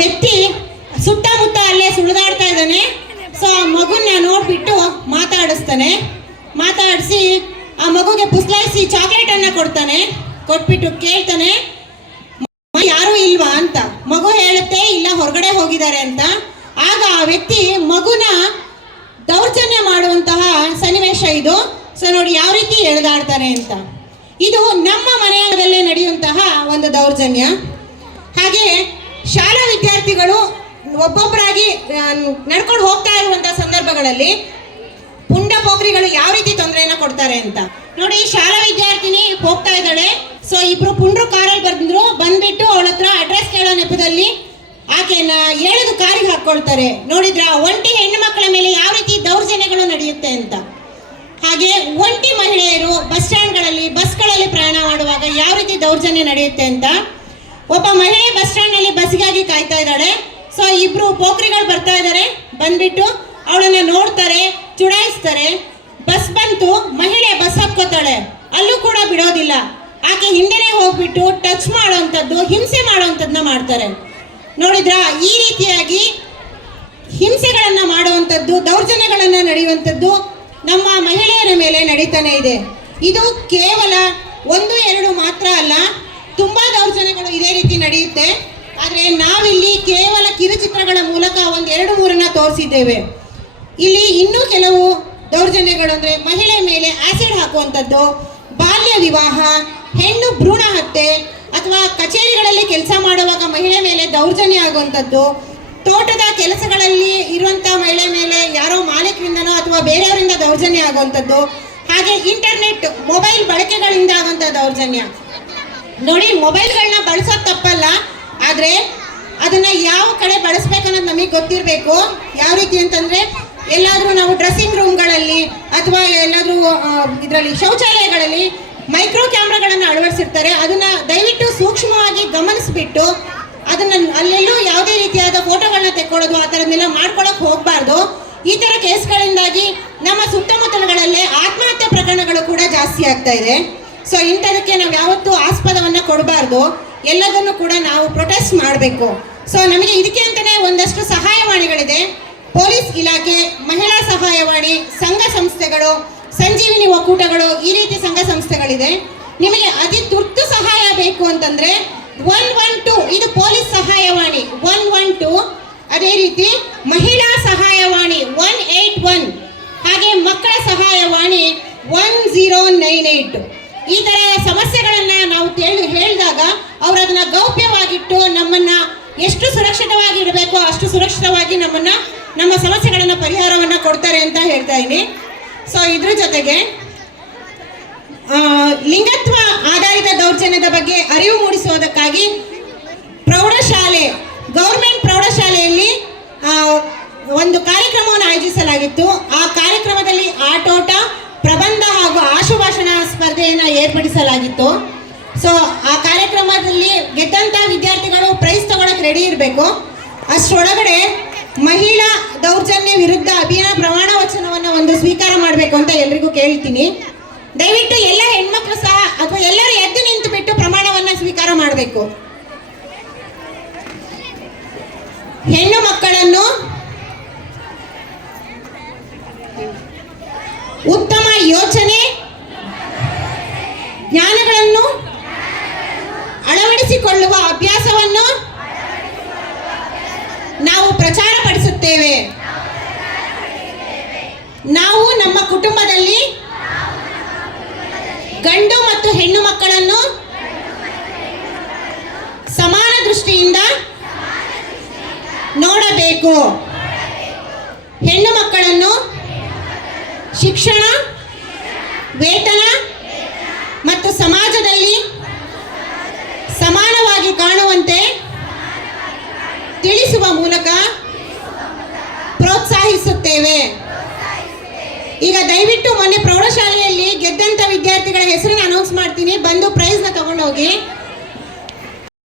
ವ್ಯಕ್ತಿ ಸುತ್ತಮುತ್ತ ಅಲ್ಲೇ ಸುಳಿದಾಡ್ತಾ ಇದ್ದಾನೆ. ಸೊ ಆ ಮಗುನ ನೋಡ್ಬಿಟ್ಟು ಮಾತಾಡಿಸಿ ಆ ಮಗುಗೆ ಪುಸ್ಲಾಯಿಸಿ ಚಾಕ್ಲೇಟ್ ಅನ್ನ ಕೊಟ್ಬಿಟ್ಟು ಕೇಳ್ತಾನೆ, ಯಾರು ಇಲ್ವಾ ಅಂತ. ಮಗು ಹೇಳುತ್ತೆ, ಇಲ್ಲ, ಹೊರಗಡೆ ಹೋಗಿದ್ದಾರೆ ಅಂತ. ಆಗ ಆ ವ್ಯಕ್ತಿ ಮಗುನ ದೌರ್ಜನ್ಯ ಮಾಡುವಂತಹ ಸನ್ನಿವೇಶ ಇದು. ಸೊ ನೋಡಿ ಯಾವ ರೀತಿ ಎಳೆದಾಡ್ತಾರೆ ಅಂತ. ಇದು ನಮ್ಮ ಮನೆಯಲ್ಲೇ ನಡೆಯುವಂತಹ ಒಂದು ದೌರ್ಜನ್ಯ. ಹಾಗೆ ಶಾಲಾ ವಿದ್ಯಾರ್ಥಿಗಳು ಒಬ್ಬೊಬ್ಬರಾಗಿ ನಡ್ಕೊಂಡು ಹೋಗ್ತಾ ಇರುವಂತಹ ಸಂದರ್ಭಗಳಲ್ಲಿ ಪುಂಡ ಪೋಖ್ರಿಗಳು ಯಾವ ರೀತಿ ತೊಂದರೆಯನ್ನ ಕೊಡ್ತಾರೆ ಅಂತ ನೋಡಿ. ಶಾಲಾ ವಿದ್ಯಾರ್ಥಿನಿ ಹೋಗ್ತಾ ಇದ್ದಾಳೆ. ಸೊ ಇಬ್ರು ಪುಂಡ್ರು ಕಾರಲ್ಲಿ ಬಂದ್ಬಿಟ್ಟು ಅವಳ ಹತ್ರ ಅಡ್ರೆಸ್ ಕೇಳೋ ನೆಪದಲ್ಲಿ ಆಕೆನ ಎಳೆದು ಕಾರಿಗೆ ಹಾಕೊಳ್ತಾರೆ. ನೋಡಿದ್ರ ಒಂಟಿ ಹೆಣ್ಣು ಮಕ್ಕಳ ಮೇಲೆ ಯಾವ ರೀತಿ ದೌರ್ಜನ್ಯಗಳು ನಡೆಯುತ್ತೆ ಅಂತ. ಹಾಗೆ ಒಂಟಿ ಮಹಿಳೆಯರು ಬಸ್ಗಳಲ್ಲಿ ಪ್ರಯಾಣ ಮಾಡುವಾಗ ಯಾವ ರೀತಿ ದೌರ್ಜನ್ಯ ನಡೆಯುತ್ತೆ ಅಂತ. ಒಬ್ಬ ಮಹಿಳೆ ಬಸ್ ಸ್ಟ್ಯಾಂಡ್ ನಲ್ಲಿ ಬಸ್ಗಾಗಿ ಕಾಯ್ತಾ ಇದ್ದಾಳೆ. ಸೊ ಇಬ್ರು ಪೋಖ್ರಿಗಳು ಬರ್ತಾ ಇದ್ದಾರೆ. ಬಂದ್ಬಿಟ್ಟು ಅವಳನ್ನ ನೋಡ್ತಾರೆ, ಚುಡಾಯಿಸ್ತಾರೆ. ಬಸ್ ಬಂತು, ಮಹಿಳೆ ಬಸ್ ಹತ್ಕೋತಾಳೆ, ಅಲ್ಲೂ ಕೂಡ ಬಿಡೋದಿಲ್ಲ. ಆಕೆ ಹಿಂದೆನೆ ಹೋಗ್ಬಿಟ್ಟು ಟಚ್ ಮಾಡುವಂಥದ್ದು, ಹಿಂಸೆ ಮಾಡುವಂಥದ್ದನ್ನ ಮಾಡ್ತಾರೆ. ನೋಡಿದ್ರ ಈ ರೀತಿಯಾಗಿ ಹಿಂಸೆಗಳನ್ನ ಮಾಡುವಂಥದ್ದು, ದೌರ್ಜನ್ಯಗಳನ್ನ ನಡೆಯುವಂಥದ್ದು ನಮ್ಮ ಮಹಿಳೆಯರ ಮೇಲೆ ನಡೀತಾನೆ ಇದೆ. ಇದು ಕೇವಲ 1-2 ಮಾತ್ರ ಅಲ್ಲ, ತುಂಬಾ ದೌರ್ಜನ್ಯಗಳು ಇದೇ ರೀತಿ ನಡೆಯುತ್ತೆ. ಆದ್ರೆ ನಾವಿಲ್ಲಿ ಕೇವಲ ಕಿರುಚಿತ್ರಗಳ ಮೂಲಕ 1-2-3 ತೋರಿಸಿದ್ದೇವೆ. ಇಲ್ಲಿ ಇನ್ನೂ ಕೆಲವು ದೌರ್ಜನ್ಯಗಳು ಅಂದ್ರೆ ಮಹಿಳೆ ಮೇಲೆ ಆಸಿಡ್ ಹಾಕುವಂಥದ್ದು, ಬಾಲ್ಯ ವಿವಾಹ, ಹೆಣ್ಣು ಭ್ರೂಣ ಹತ್ಯೆ, ಅಥವಾ ಕಚೇರಿಗಳಲ್ಲಿ ಕೆಲಸ ಮಾಡುವಾಗ ಮಹಿಳೆ ಮೇಲೆ ದೌರ್ಜನ್ಯ ಆಗುವಂಥದ್ದು, ತೋಟದ ಕೆಲಸಗಳಲ್ಲಿ ಇರುವಂತಹ ಮಹಿಳೆ ಮೇಲೆ ಯಾರೋ ಮಾಲೀಕರಿಂದನೋ ಅಥವಾ ಬೇರೆಯವರಿಂದ ದೌರ್ಜನ್ಯ ಆಗುವಂಥದ್ದು, ಹಾಗೆ ಇಂಟರ್ನೆಟ್ ಮೊಬೈಲ್ ಬಳಕೆಗಳಿಂದ ಆಗುವಂಥ ದೌರ್ಜನ್ಯ. ನೋಡಿ, ಮೊಬೈಲ್ಗಳನ್ನ ಬಳಸೋದು ತಪ್ಪಲ್ಲ, ಆದ್ರೆ ಅದನ್ನ ಯಾವ ಕಡೆ ಬಳಸ್ಬೇಕನ್ನೋದು ನಮಗೆ ಗೊತ್ತಿರಬೇಕು. ಯಾವ ರೀತಿ ಅಂತಂದ್ರೆ, ಎಲ್ಲಾದ್ರೂ ನಾವು ಡ್ರೆಸ್ಸಿಂಗ್ ರೂಮ್ಗಳಲ್ಲಿ ಅಥವಾ ಎಲ್ಲಾದ್ರೂ ಇದರಲ್ಲಿ ಶೌಚಾಲಯಗಳಲ್ಲಿ ಮೈಕ್ರೋ ಕ್ಯಾಮ್ರಾಗಳನ್ನು ಅಳವಡಿಸಿರ್ತಾರೆ. ಅದನ್ನ ದಯವಿಟ್ಟು ಸೂಕ್ಷ್ಮವಾಗಿ ಗಮನಿಸ್ಬಿಟ್ಟು ಅದನ್ನ ಅಲ್ಲೆಲ್ಲೂ ಯಾವುದೇ ರೀತಿಯಾದ ಫೋಟೋಗಳನ್ನ ತೆಕ್ಕೊಳ್ಳೋದು ಆ ಥರದ್ದನ್ನೆಲ್ಲ ಮಾಡ್ಕೊಳಕ್ ಹೋಗ್ಬಾರ್ದು. ಈ ತರ ಕೇಸ್ಗಳಿಂದಾಗಿ ನಮ್ಮ ಸುತ್ತಮುತ್ತಲುಗಳಲ್ಲೇ ಆತ್ಮಹತ್ಯೆ ಪ್ರಕರಣಗಳು ಕೂಡ ಜಾಸ್ತಿ ಆಗ್ತಾ ಇದೆ. ಸೊ ಇಂಥದಕ್ಕೆ ನಾವು ಯಾವತ್ತೂ ಆಸ್ಪದವನ್ನ ಕೊಡಬಾರ್ದು. ಎಲ್ಲದನ್ನು ಕೂಡ ನಾವು ಪ್ರೊಟೆಸ್ಟ್ ಮಾಡಬೇಕು. ಸೊ ನಮಗೆ ಇದಕ್ಕೆ ಅಂತಾನೆ ಒಂದಷ್ಟು ಸಹಾಯವಾಣಿಗಳಿದೆ. ಪೊಲೀಸ್ ಇಲಾಖೆ, ಮಹಿಳಾ ಸಹಾಯವಾಣಿ, ಸಂಘ ಸಂಸ್ಥೆಗಳು, ಸಂಜೀವಿನಿ ಒಕ್ಕೂಟಗಳು, ಈ ರೀತಿ ಸಂಘ ಸಂಸ್ಥೆಗಳಿದೆ. ನಿಮಗೆ ಅತಿ ತುರ್ತು ಸಹಾಯ ಬೇಕು ಅಂತಂದ್ರೆ 112 ಇದು ಪೊಲೀಸ್ ಸಹಾಯವಾಣಿ 112. ಅದೇ ರೀತಿ ಮಹಿಳಾ ಸಹಾಯವಾಣಿ 181, ಹಾಗೆ ಮಕ್ಕಳ ಸಹಾಯವಾಣಿ 1098. ಈ ತರ ಸಮಸ್ಯೆಗಳನ್ನ ನಾವು ಹೇಳಿದಾಗ ಅವರು ಅದನ್ನ ಗೌಪ್ಯವಾಗಿಟ್ಟು ನಮ್ಮನ್ನ ಎಷ್ಟು ಸುರಕ್ಷಿತವಾಗಿ ಇಡಬೇಕೋ ಅಷ್ಟು ಸುರಕ್ಷಿತವಾಗಿ ನಮ್ಮ ಸಮಸ್ಯೆಗಳನ್ನ ಪರಿಹಾರವನ್ನ ಕೊಡ್ತಾರೆ ಅಂತ ಹೇಳ್ತಾ ಇದ್ದೀನಿ. ಸೊ ಇದ್ರ ಜೊತೆಗೆ ಲಿಂಗತ್ವ ಆಧಾರಿತ ದೌರ್ಜನ್ಯದ ಬಗ್ಗೆ ಅರಿವು ಮೂಡಿಸುವುದಕ್ಕಾಗಿ ಗೌರ್ಮೆಂಟ್ ಪ್ರೌಢಶಾಲೆಯಲ್ಲಿ ಒಂದು ಕಾರ್ಯಕ್ರಮವನ್ನು ಆಯೋಜಿಸಲಾಗಿತ್ತು. ಆ ಕಾರ್ಯಕ್ರಮದಲ್ಲಿ ಆಟೋಟ, ಪ್ರಬಂಧ ಹಾಗೂ ಆಶುಭಾಷಣ ಸ್ಪರ್ಧೆಯನ್ನು ಏರ್ಪಡಿಸಲಾಗಿತ್ತು. ಸೊ ಆ ಕಾರ್ಯಕ್ರಮದಲ್ಲಿ ಗೆದ್ದಂತ ವಿದ್ಯಾರ್ಥಿಗಳು ಪ್ರೈಸ್ ತಗೊಳಕ್ ರೆಡಿ ಇರಬೇಕು. ಅಷ್ಟರೊಳಗಡೆ ಮಹಿಳಾ ದೌರ್ಜನ್ಯ ವಿರುದ್ಧ ಅಭಿಯಾನ ಪ್ರಮಾಣ ವಚನವನ್ನು ಒಂದು ಸ್ವೀಕಾರ ಮಾಡಬೇಕು ಅಂತ ಎಲ್ರಿಗೂ ಕೇಳ್ತೀನಿ. ದಯವಿಟ್ಟು ಎಲ್ಲ ಹೆಣ್ಮಕ್ಳು ಸಹ ಅಥವಾ ಎಲ್ಲರೂ ಎದ್ದು ನಿಂತು ಬಿಟ್ಟು ಪ್ರಮಾಣವನ್ನ ಸ್ವೀಕಾರ ಮಾಡಬೇಕು. ಹೆಣ್ಣು ಮಕ್ಕಳನ್ನು ಉತ್ತಮ ಯೋಚನೆ, ಜ್ಞಾನಗಳನ್ನು ಅಳವಡಿಸಿಕೊಳ್ಳುವ ಅಭ್ಯಾಸವನ್ನು ನಾವು ಪ್ರಚಾರಪಡಿಸುತ್ತೇವೆ. ನಾವು ನಮ್ಮ ಕುಟುಂಬದಲ್ಲಿ ಗಂಡು ಮತ್ತು ಹೆಣ್ಣು ಮಕ್ಕಳನ್ನು ಸಮಾನ ದೃಷ್ಟಿಯಿಂದ ನೋಡಬೇಕು. ಹೆಣ್ಣು ಮಕ್ಕಳನ್ನು ಶಿಕ್ಷಣ, ವೇತನ ಮತ್ತು ಸಮಾಜದಲ್ಲಿ ಸಮಾನವಾಗಿ ಕಾಣುವಂತೆ ತಿಳಿಸುವ ಮೂಲಕ ಪ್ರೋತ್ಸಾಹಿಸುತ್ತೇವೆ. ಈಗ ದಯವಿಟ್ಟು ಮೊನ್ನೆ ಪ್ರೌಢಶಾಲೆಯಲ್ಲಿ ಗೆದ್ದಂತ ವಿದ್ಯಾರ್ಥಿಗಳ ಹೆಸರನ್ನು ಅನೌನ್ಸ್ ಮಾಡ್ತೀನಿ, ಬಂದು ಪ್ರೈಸ್ನ ತಗೊಂಡೋಗಿ.